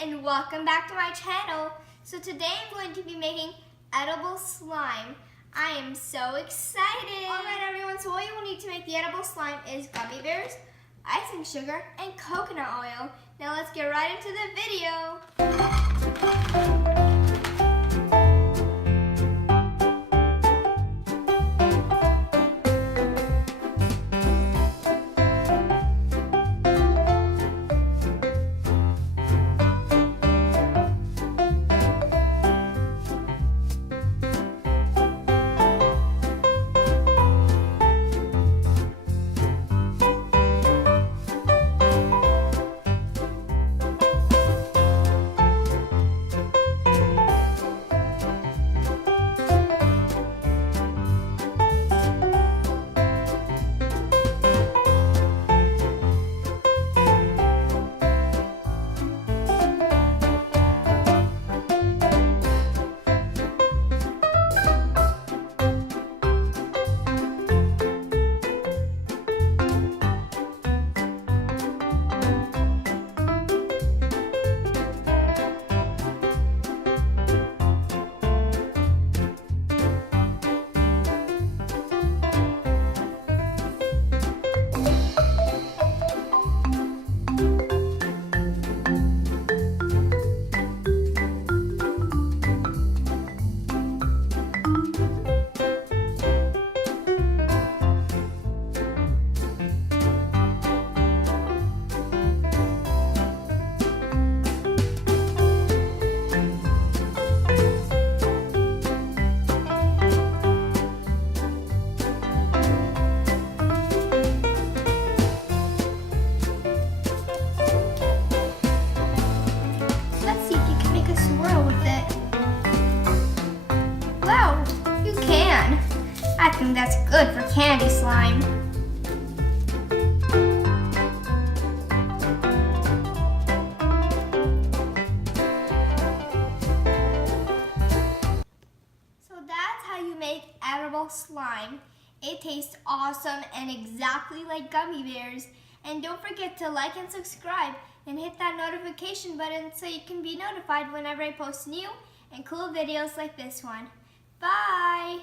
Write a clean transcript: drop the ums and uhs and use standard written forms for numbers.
and welcome back to my channel. So today I'm going to be making edible slime. I am so excited. Alright everyone, so all you will need to make the edible slime is gummy bears, icing sugar, and coconut oil. Now let's get right into the video. I think that's good for candy slime. So that's how you make edible slime. It tastes awesome and exactly like gummy bears. And don't forget to like and subscribe and hit that notification button so you can be notified whenever I post new and cool videos like this one. Bye!